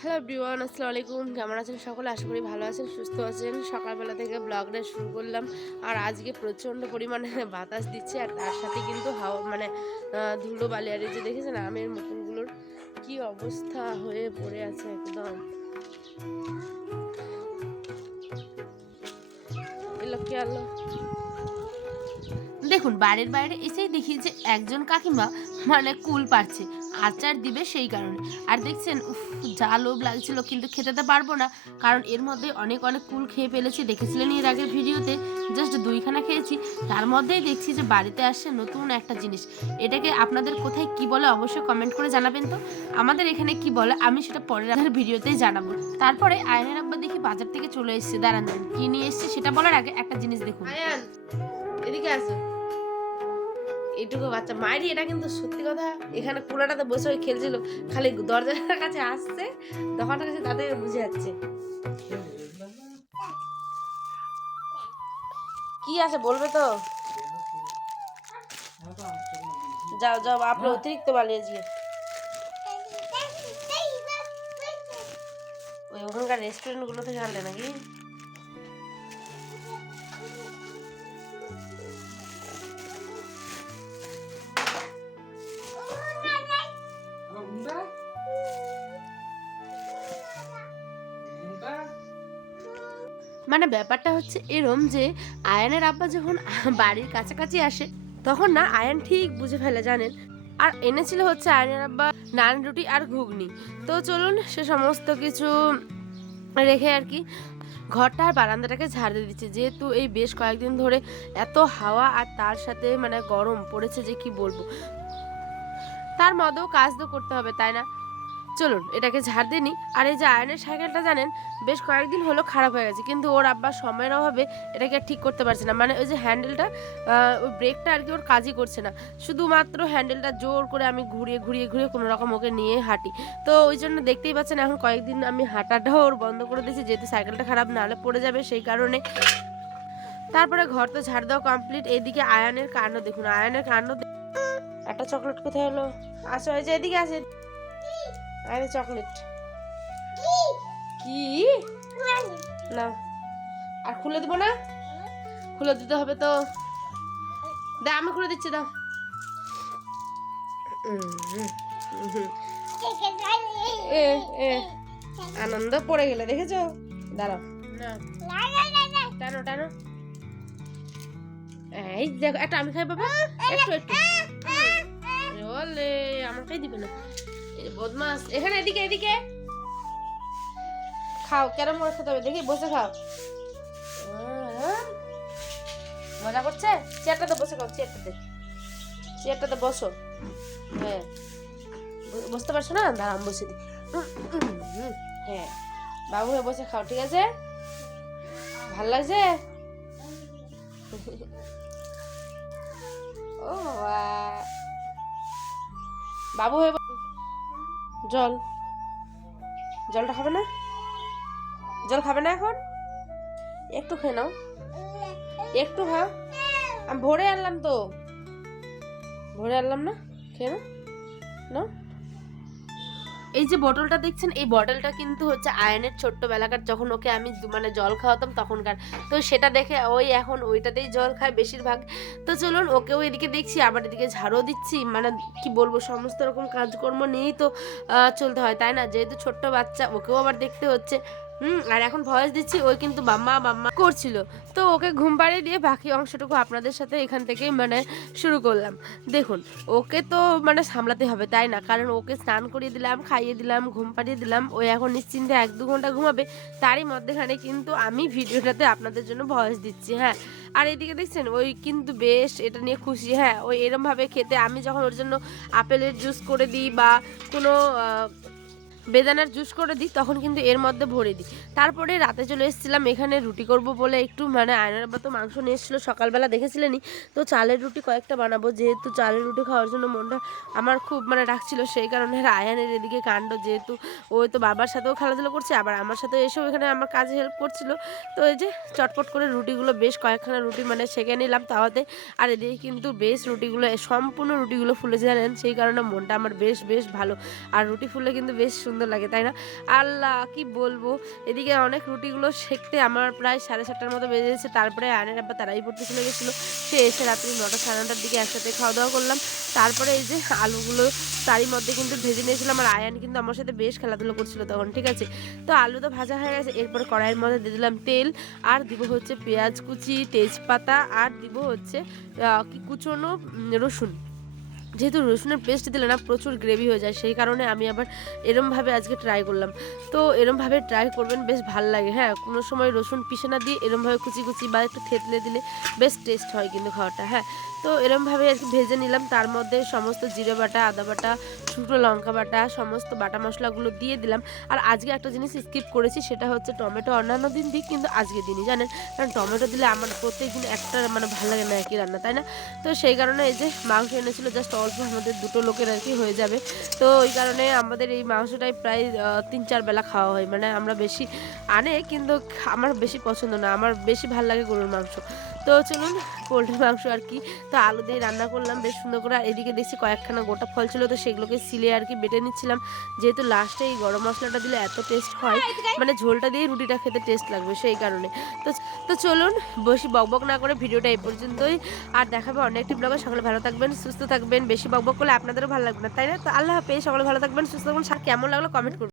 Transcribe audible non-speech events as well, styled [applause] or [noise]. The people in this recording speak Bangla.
হ্যালো এভরিওয়ান, আসসালামু আলাইকুম। কেমন আছেন সকলে? আশা করি ভালো আছেন, সুস্থ আছেন। সকালবেলা থেকে ব্লগটা শুরু করলাম। আর আজকে প্রচণ্ড পরিমাণে [laughs] বাতাস দিচ্ছে, আর তার সাথে কিন্তু হাওয়া মানে ধুলো বালি আর এই যে দেখেছেন আমের মুকুলগুলোর কি অবস্থা হয়ে পড়ে আছে একদম। এলো কি দেখুন, বাড়ির বাইরে এসেই দেখি যে একজন কাকিমা মানে কুল পারছে আচার দিবে সেই কারণে। আর দেখছেন, উফ, যা লোভ লাগছিল, কিন্তু খেতে তো পারব না। কারণ এর মধ্যে অনেক অনেক কুল খেয়ে ফেলেছি, দেখেছিলেন এর আগের ভিডিওতে? জাস্ট দুইখানা খেয়েছি। তার মধ্যেই দেখছি যে বাড়িতে আসছে নতুন একটা জিনিস। এটাকে আপনাদের কোথায় কি বলে অবশ্যই কমেন্ট করে জানাবেন তো? আমাদের এখানে কি বলে, আমি সেটা পরের আপনার ভিডিওতেই জানাব। তারপরে আয়নের আব্বা দেখি বাজার থেকে চলে এসেছে, দাঁড়ান কি নিয়ে এসেছে সেটা বলার আগে একটা জিনিস দেখুন। এদিকে আসো। এইটুকু বাচ্চা। মায়েরই এটা কিন্তু সত্যি কথা। এখানে কুলাটাতে বসে ওই খেলছিল খালি দরজার কাছে আসছে দোকানটার কাছে তাদের বুঝে যাচ্ছে। কি আছে বলবে তো? যাও যাও আপনি অতিরিক্ত বানিয়েছি। ওই ওখানকার রেস্টুরেন্টগুলো থেকে আনলে নাকি? মানে ব্যাপারটা হচ্ছে এরম যে আয়নের আব্বা যখন বাড়ির কাছাকাছি আসে, তখন না আয়ন ঠিক বুঝে ফেলে, জানেন? আর এনেছিল হচ্ছে আয়নের আব্বা নান, রুটি আর ঘুগনি। তো চলুন সে সমস্ত কিছু রেখে আর কি ঘরটা আর বারান্দাটাকে ঝাড় দিয়ে দিচ্ছে। যেহেতু এই বেশ কয়েকদিন ধরে এত হাওয়া আর তার সাথে মানে গরম পড়েছে যে কি বলব? তার মধ্যেও কাজ তো করতে হবে, তাই না? চলুন, এটাকে ঝাড় দিয়ে নিই। আর এই যে আয়নের সাইকেলটা জানেন, বেশ কয়েকদিন হলো খারাপ হয়ে গেছে, কিন্তু ওর আব্বার সময়ের অভাবে এটাকে আর ঠিক করতে পারছে না। মানে ওই যে হ্যান্ডেলটা ওই ব্রেকটা আর কি ওর কাজই করছে না। শুধুমাত্র হ্যান্ডেলটা জোর করে আমি ঘুরিয়ে ঘুরিয়ে ঘুরিয়ে কোনো রকম ওকে নিয়ে হাঁটি। তো ওই জন্য দেখতেই পাচ্ছেন, এখন কয়েকদিন আমি হাঁটাটাও ওর বন্ধ করে দিয়েছি, যেহেতু সাইকেলটা খারাপ না হলে পড়ে যাবে সেই কারণে। তারপরে ঘর তো ঝাড় দেওয়া কমপ্লিট এদিকে আয়নের কাণ্ড দেখুন। আয়নের কাণ্ড দে- একটা চকলেট কোথায় হলো? আসো এই যে এদিকে আসে আরে চকলেট কি? না। আর খুলে দেবো না? খুলে দিতে হবে তো। দা আমি খুলে দিচ্ছি দাও। আনন্দ পড়ে গেলে দেখেছ? দাঁড়াও। না। টানো টানো। এই দেখো একটা আমি খাই বাবা। একটু একটু। ওলে আমাকেই দিবে না। বদমাস। এখানে এদিকে এদিকে। খাও কেরম করে খেতে হবে। দেখি বসে খাও। মজা করছে? চেয়ারটাতে বসে খাও চেয়ারটাতে। চেয়ারটাতে বসো। হ্যাঁ। বসতে পারছ না? দাঁড়া আমি বসে উম, হ্যাঁ। বাবু হয়ে বসে খাও ঠিক আছে? ভালো লাগছে? ও বাবা। হয়ে জল। জলটা খাবে না? জল খাবে না এখন? একটু খেয়ে নাও। একটু খাও আমি ভরে আনলাম তো। ভরে আনলাম না? খেয়ে নাও। এই যে বটলটা দেখছেন, এই বটলটা কিন্তু হচ্ছে আয়নের ছোট্টবেলাকার যখন ওকে আমি মানে জল খাওয়াতাম তখনকার। তো সেটা দেখে ওই এখন ওইটাতেই জল খায় বেশিরভাগ। তো চলুন ওকেও এদিকে দেখছি, আবার এদিকে ঝাড়ও দিচ্ছি। মানে কি বলব, সমস্ত রকম কাজকর্ম নিয়েই তো চলতে হয়, তাই না? যেহেতু ছোট্ট বাচ্চা, ওকেও আবার দেখতে হচ্ছে। হুম, আর এখন ভয়েস দিচ্ছি, ওই কিন্তু বাম্মা বাম্মা করছিল। তো ওকে ঘুম পাড়িয়ে দিয়ে বাকি অংশটুকু আপনাদের সাথে এখান থেকেই মানে শুরু করলাম। দেখুন, ওকে তো মানে সামলাতে হবে, তাই না? কারণ ওকে স্নান করিয়ে দিলাম, খাইয়ে দিলাম, ঘুম পাড়িয়ে দিলাম ওই এখন নিশ্চিন্তে এক দু ঘণ্টা ঘুমাবে, তারই মধ্যেখানে কিন্তু আমি ভিডিওটাতে আপনাদের জন্য ভয়েস দিচ্ছি হ্যাঁ? আর এদিকে দেখছেন, ওই কিন্তু বেশ এটা নিয়ে খুশি হ্যাঁ? ওই এরমভাবে খেতে আমি যখন ওর জন্য আপেলের জুস করে দিই বা কোনো বেদানার জুস করে দিই, তখন কিন্তু এর মধ্যে ভরে দিই। তারপরে রাতে চলে এসেছিলাম, এখানে রুটি করব বলে একটু মানে আয়নার তো মাংস নিয়ে এসেছিল, সকালবেলা দেখেছিলেনই। তো চালের রুটি কয়েকটা বানাবো, যেহেতু চালের রুটি খাওয়ার জন্য মনটা আমার খুব মানে ডাকছিল, সেই কারণে আয়ানের এদিকে কাণ্ড, যেহেতু ওই তো বাবার সাথেও খেলাধুলো করছে, আবার আমার সাথে এসেও এখানে আমার কাজে হেল্প করছিল। তো এই যে চটপট করে রুটিগুলো, বেশ কয়েকখানা রুটি মানে সেঁকে নিলাম তাওয়াতে, আর এদিকে কিন্তু বেশ রুটিগুলো সম্পূর্ণ রুটিগুলো ফুলেছে জানেন, সেই কারণে মনটা আমার বেশ বেশ ভালো। আর রুটি ফুলে কিন্তু বেশ সুন্দর সুন্দর লাগে, তাই না? আল্লাহ, কি বলব? এদিকে অনেক রুটিগুলো সেঁকতে আমার প্রায় সাড়ে সাতটার মতো বেজে গেছে। তারপরে আয়নের আব্বা তারাই পড়তে চলে গেছিল। সে এসে রাত্রি নটা সাড়ে নটার দিকে একসাথে খাওয়া দাওয়া করলাম। তারপরে এই যে আলুগুলো তারই মধ্যে কিন্তু ভেজে নিয়েছিলাম। আর আয়ান কিন্তু আমার সাথে বেশ খেলাধুলো করছিল তখন, ঠিক আছে? তো আলু তো ভাজা হয়ে গেছে। এরপর কড়াইয়ের মধ্যে দিয়ে দিলাম তেল। আর দিব হচ্ছে পেঁয়াজ কুচি, তেজপাতা। আর দিব হচ্ছে কি কুচনো রসুন। যেহেতু রসুনের পেস্ট দিলে না প্রচুর গ্রেভি হয়ে যায়, সেই কারণে আমি আবার এরমভাবে আজকে ট্রাই করলাম। তো এরমভাবে ট্রাই করবেন, বেশ ভালো লাগে হ্যাঁ? কোনো সময় রসুন পিষে না দিয়ে এরমভাবে কুচি কুচি বা একটু থেতলে দিলে বেশ টেস্ট হয় কিন্তু খাওয়াটা হ্যাঁ? তো এরমভাবে আর কি ভেজে নিলাম, তার মধ্যে সমস্ত জিরে বাটা, আদা বাটা, শুকনো লঙ্কা বাটা, সমস্ত বাটা মশলাগুলো দিয়ে দিলাম। আর আজকে একটা জিনিস স্কিপ করেছি, সেটা হচ্ছে টমেটো অন্যান্য দিন দিই, কিন্তু আজকে দিনই, জানেন? কারণ টমেটো দিলে আমার প্রত্যেক দিন একটা মানে ভালো লাগে না একই রান্না, তাই না? তো সেই কারণে এই যে মাংস এনেছিল জাস্ট অল্প আমাদের দুটো লোকের আর কি হয়ে যাবে। তো ওই কারণে আমাদের এই মাংসটাই প্রায় তিন চার বেলা খাওয়া হয়। মানে আমরা বেশি আনে, কিন্তু আমার বেশি পছন্দ না। আমার বেশি ভালো লাগে গরুর মাংস। তো চলুন, পোলট্রি মাংস আর কি। তো আলু দিয়ে রান্না করলাম, বেশ সুন্দর করে। আর এদিকে দেখছি কয়েকখানা গোটা ফল ছিল, তো সেগুলোকে সিলে আর কি বেটে নিচ্ছিলাম। যেহেতু লাস্টে এই গরম মশলাটা দিলে এত টেস্ট হয় মানে ঝোলটা দিয়ে রুটিটা খেতে টেস্ট লাগবে সেই কারণে। তো তো চলুন বেশি বকবক না করে ভিডিওটা এই পর্যন্তই। আর দেখাবে অন্য একটি ব্লগে সকলে ভালো থাকবেন, সুস্থ থাকবেন। বেশি বকবক করলে আপনাদেরও ভালো লাগবে না, তাই না? তো আল্লাহ হাফেজ, সকলে ভালো থাকবেন, সুস্থ থাকবেন। কেমন লাগল কমেন্ট করবেন